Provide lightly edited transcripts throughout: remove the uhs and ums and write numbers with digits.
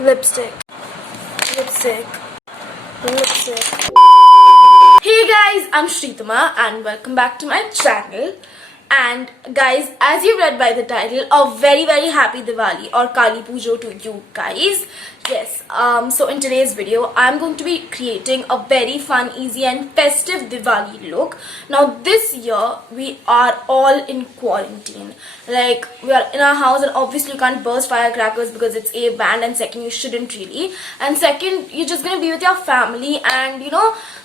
lipstick, lipstick, lipstick. Hey guys, I'm Shritama and welcome back to my channel. And guys, as you read by the title, a very happy Diwali or Kali Pujo to you guys. Yes, so in today's video, I'm going to be creating a very fun, easy and festive Diwali look. Now this year, we are all in quarantine. Like, we are in our house and obviously you can't burst firecrackers because it's a banned, and second, you shouldn't really. And second, you're just gonna be with your family and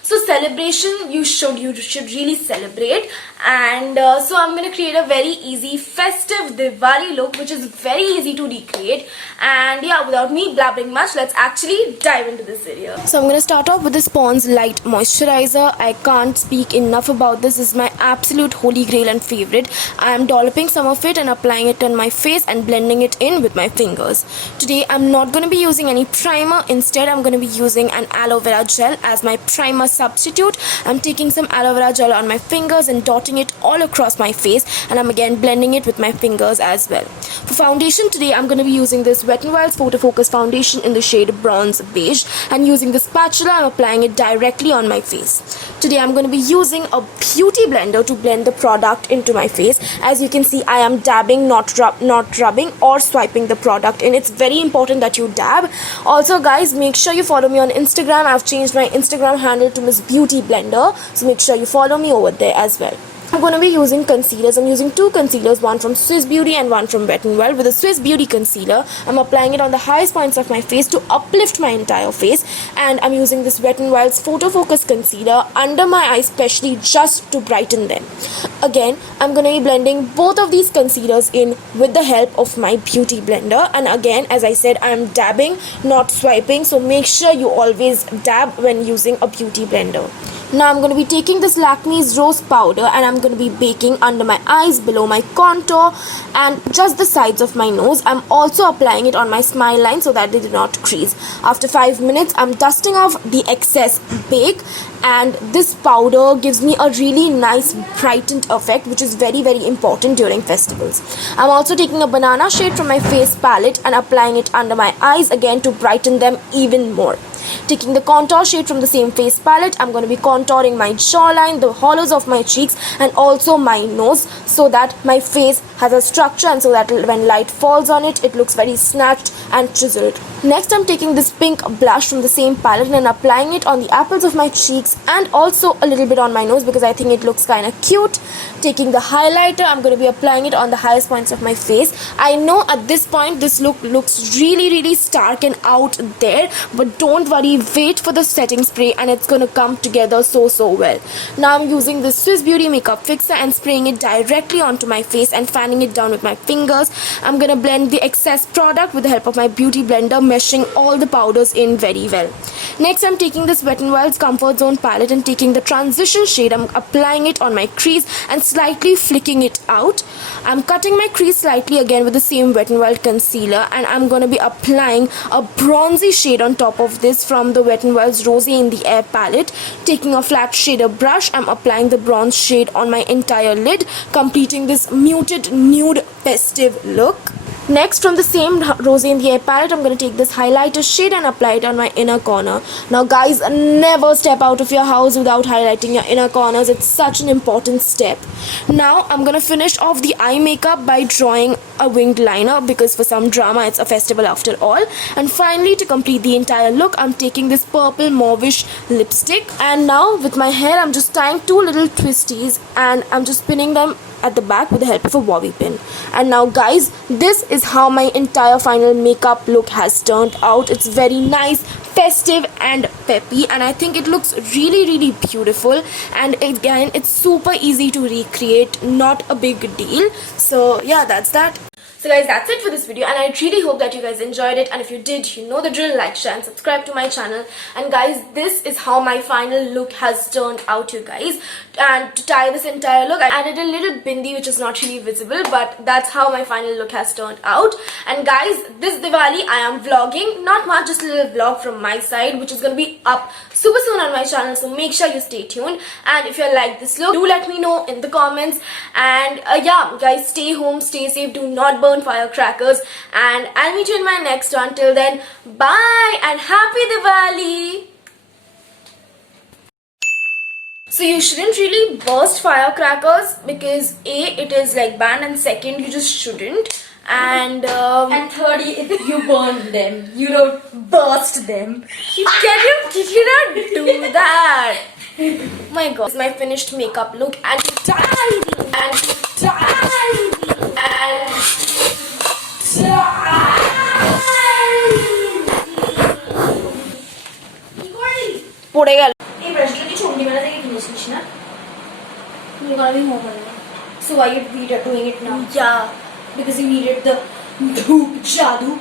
so celebration, you should really celebrate. And so I'm gonna create a very easy festive Diwali look which is very easy to recreate. And yeah, without me blabbering much, let's actually dive into this video. So I'm gonna start off with this Pond's Light Moisturizer. I can't speak enough about this. This is my absolute holy grail and favorite. I am dolloping some of it and applying it on my face and blending it in with my fingers. Today I'm not gonna be using any primer. Instead, I'm gonna be using an aloe vera gel as my primer substitute. I'm taking some aloe vera gel on my fingers and dotting it all across my face, and I'm again blending it with my fingers as well. For foundation today, I'm going to be using this Wet n Wild's Photo Focus foundation in the shade Bronze Beige, and using the spatula, I'm applying it directly on my face. Today I'm going to be using a beauty blender to blend the product into my face. As you can see, I am dabbing, not rubbing or swiping the product in. It's very important that you dab. Also guys, make sure you follow me on Instagram. I've changed my Instagram handle to Miss Beauty Blender, so make sure you follow me over there as well. I'm going to be using concealers. I'm using two concealers, one from Swiss Beauty and one from Wet n Wild. With the Swiss Beauty concealer, I'm applying it on the highest points of my face to uplift my entire face, and I'm using this Wet n Wild's Photo Focus concealer under my eyes specially just to brighten them. Again, I'm going to be blending both of these concealers in with the help of my beauty blender, and again, as I said, I'm dabbing, not swiping, so make sure you always dab when using a beauty blender. Now I'm going to be taking this Lakme's Rose Powder and I'm going to be baking under my eyes, below my contour and just the sides of my nose. I'm also applying it on my smile line so that they do not crease. After 5 minutes, I'm dusting off the excess bake, and this powder gives me a really nice brightened effect which is very important during festivals. I'm also taking a banana shade from my face palette and applying it under my eyes again to brighten them even more. Taking the contour shade from the same face palette, I'm going to be contouring my jawline, the hollows of my cheeks and also my nose, so that my face has a structure and so that when light falls on it, it looks very snatched and chiseled. Next, I'm taking this pink blush from the same palette and applying it on the apples of my cheeks and also a little bit on my nose because I think it looks kind of cute. Taking the highlighter, I'm going to be applying it on the highest points of my face. I know at this point this look looks really stark and out there, but don't worry, wait for the setting spray and it's going to come together so well. Now I'm using this Swiss Beauty makeup fixer and spraying it directly onto my face and fanning it down with my fingers. I'm going to blend the excess product with the help of my beauty blender, meshing all the powders in very well. Next, I'm taking this Wet n Wild's Comfort Zone palette and taking the transition shade. I'm applying it on my crease and slightly flicking it out. I'm cutting my crease slightly again with the same Wet n Wild concealer, and I'm going to be applying a bronzy shade on top of this from the Wet n Wild's Rosé in the Air palette. Taking a flat shader brush, I'm applying the bronze shade on my entire lid, completing this muted nude festive look. Next, from the same Rosé in the Air palette, I'm going to take this highlighter shade and apply it on my inner corner. Now guys, never step out of your house without highlighting your inner corners. It's such an important step. Now I'm going to finish off the eye makeup by drawing a winged liner because for some drama, it's a festival after all. And finally, to complete the entire look, I'm taking this purple mauvish lipstick, and now with my hair, I'm just tying two little twisties and I'm just pinning them at the back with the help of a bobby pin. And now guys, this is how my entire final makeup look has turned out. It's very nice, festive and peppy, and I think it looks really beautiful, and again, it's super easy to recreate, not a big deal. So yeah, that's that. So guys, that's it for this video, and I really hope that you guys enjoyed it, and if you did, you know the drill, like, share and subscribe to my channel. And guys, this is how my final look has turned out, you guys. and to tie this entire look, I added a little bindi which is not really visible, but that's how my final look has turned out. And guys, this Diwali I am vlogging, not much, just a little vlog from my side, which is going to be up super soon on my channel, so make sure you stay tuned. And if you like this look, do let me know in the comments. And yeah guys, stay home, stay safe, do not burn firecrackers, and I'll meet you in my next one. Till then, bye and happy Diwali. So you shouldn't really burst firecrackers because A, it is like banned, and second, you just shouldn't. And third, if you burn them, you don't burst them. you cannot do that. My god, this is my finished makeup look, and tidy, and tidy, and পড়ে গেল। এই ব্রাশটা কি চন্ডিমেলা থেকে কিনেছিস না? You're gonna be home alone. So why you doing it now? Yeah, Because you needed the dhoop jadoo.